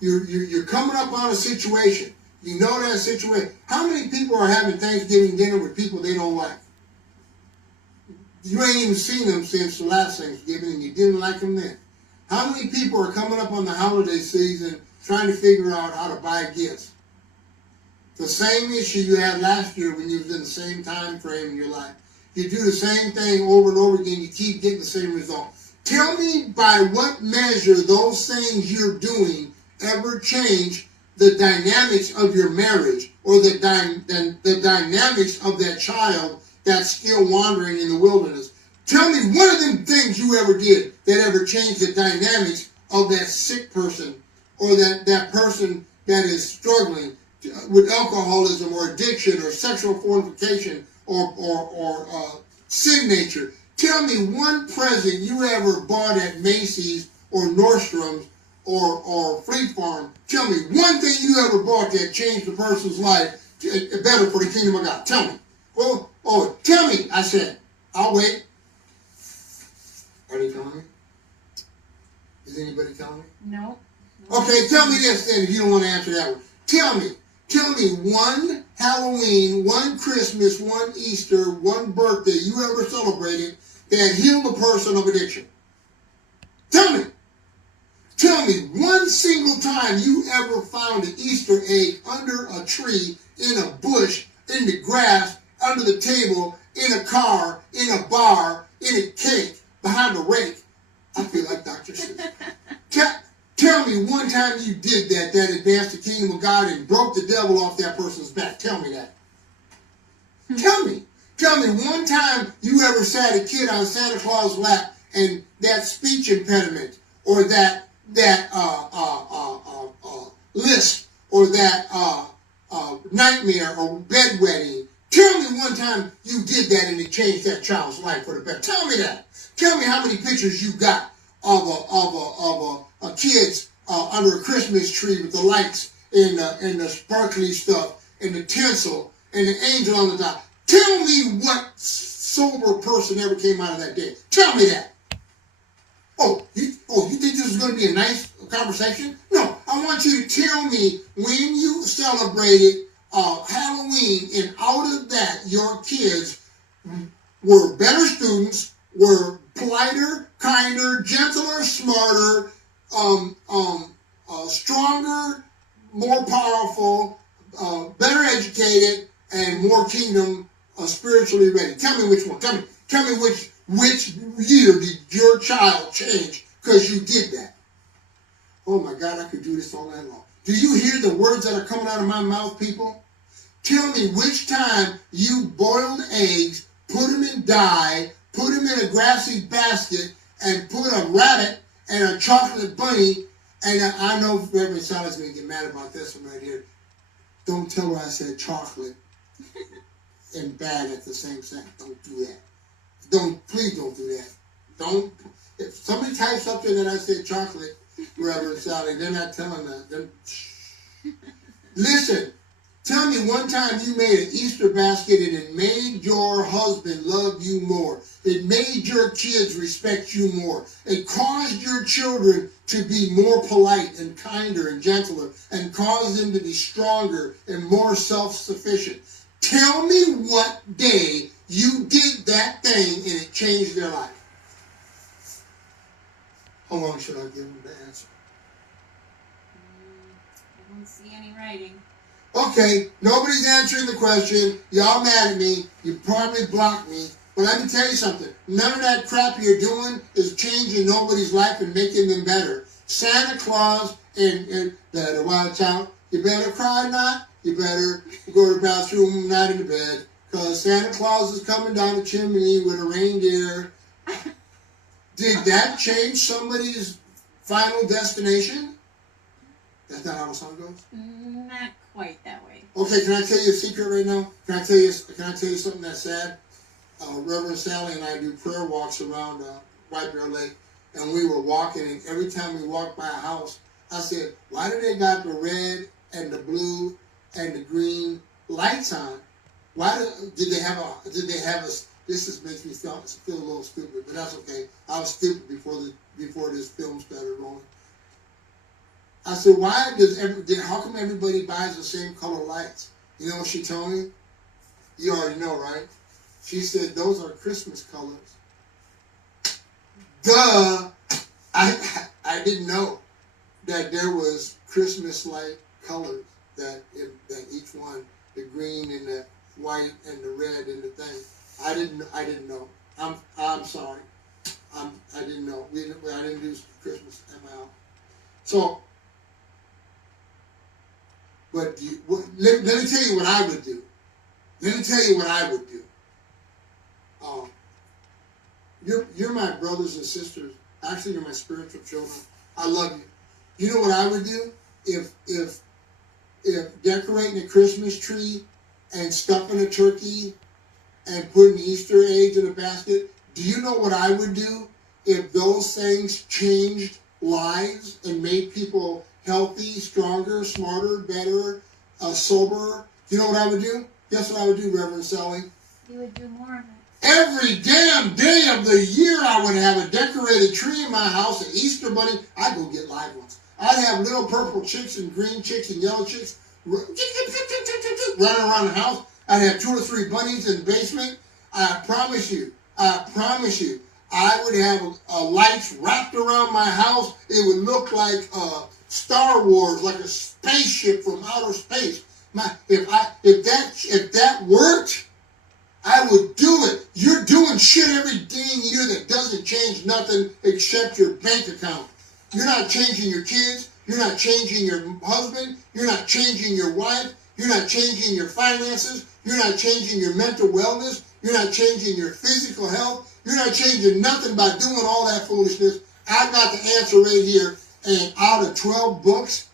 You're coming up on a situation. You know that situation. How many people are having Thanksgiving dinner with people they don't like? You ain't even seen them since the last Thanksgiving, and you didn't like them then. How many people are coming up on the holiday season trying to figure out how to buy gifts? The same issue you had last year when you was in the same time frame in your life. You do the same thing over and over again, you keep getting the same result. Tell me by what measure those things you're doing ever change the dynamics of your marriage or the dynamics of that child that's still wandering in the wilderness. Tell me one of them things you ever did that ever changed the dynamics of that sick person or that person that is struggling with alcoholism or addiction or sexual fornication or sin nature. Tell me one present you ever bought at Macy's or Nordstrom's or Fleet Farm. Tell me one thing you ever bought that changed a person's life better for the kingdom of God. Tell me. Well, tell me, I said. I'll wait. Are they telling me? Is anybody telling me? No. Okay, tell me this then if you don't want to answer that one. Tell me one Halloween, one Christmas, one Easter, one birthday you ever celebrated that healed a person of addiction. Tell me. Tell me one single time you ever found an Easter egg under a tree, in a bush, in the grass, under the table, in a car, in a bar, in a cake, behind a rake. I feel like Dr. Seuss. Tell me one time you did that advanced the kingdom of God and broke the devil off that person's back. Tell me that. Tell me one time you ever sat a kid on Santa Claus' lap and that speech impediment or that lisp or that nightmare or bedwetting. Tell me one time you did that and it changed that child's life for the better. Tell me that. Tell me how many pictures you got of a kids under a Christmas tree with the lights and the sparkly stuff and the tinsel and the angel on the top. Tell me what sober person ever came out of that day. Tell me that. You think this is going to be a nice conversation? No, I want you to tell me when you celebrated Halloween and out of that your kids were better students, were politer, kinder, gentler, smarter, stronger, more powerful, better educated, and more kingdom spiritually ready. Tell me which one. Tell me which year did your child change because you did that? Oh my God, I could do this all night long. Do you hear the words that are coming out of my mouth, people? Tell me which time you boiled eggs, put them in dye, put them in a grassy basket, and put a rabbit and a chocolate bunny. And I know Reverend Sally's going to get mad about this one right here. Don't tell her I said chocolate and bad at the same time. Don't do that. Please don't do that. If somebody types something that I said chocolate, Reverend Sally, they're not telling that. Listen, tell me one time you made an Easter basket and it made your husband love you more. It made your kids respect you more. It caused your children to be more polite and kinder and gentler and caused them to be stronger and more self-sufficient. Tell me what day you did that thing and it changed their life. How long should I give them to answer? I don't see any writing. Okay, nobody's answering the question. Y'all mad at me. You probably blocked me. But let me tell you something. None of that crap you're doing is changing nobody's life and making them better. Santa Claus and better watch out. You better cry not. You better go to the bathroom, not in the bed. Because Santa Claus is coming down the chimney with a reindeer. Did that change somebody's final destination? That's not how the song goes? Not quite that way. Okay, can I tell you a secret right now? Can I tell you something that's sad? Reverend Sally and I do prayer walks around White Bear Lake, and we were walking, and every time we walked by a house, I said, why do they got the red and the blue and the green lights on? Did they have a? This just makes me feel a little stupid, but that's okay. I was stupid before this film started rolling. I said, how come everybody buys the same color lights? You know what she told me? You already know, right? She said, those are Christmas colors. Duh! I didn't know that there was Christmas light colors that each one, the green and the white and the red and the thing. I didn't know. I'm sorry. I didn't know. I didn't do Christmas at my house. So, but let me tell you what I would do. Let me tell you what I would do. You're my brothers and sisters. Actually, you're my spiritual children. I love you. You know what I would do if decorating a Christmas tree and stuffing a turkey and putting Easter eggs in a basket? Do you know what I would do if those things changed lives and made people healthy, stronger, smarter, better, sober? Do you know what I would do? Guess what I would do, Reverend Sally? You would do more of it. Every damn day of the year I would have a decorated tree in my house, an Easter bunny. I'd go get live ones. I'd have little purple chicks and green chicks and yellow chicks running around the house. I'd have 2 or 3 bunnies in the basement. I promise you, I would have lights wrapped around my house. It would look like Star Wars, like a spaceship from outer space. If that worked, I would do it. You're doing shit every dang year that doesn't change nothing except your bank account. You're not changing your kids. You're not changing your husband. You're not changing your wife. You're not changing your finances. You're not changing your mental wellness. You're not changing your physical health. You're not changing nothing by doing all that foolishness. I've got the answer right here. And out of 12 books,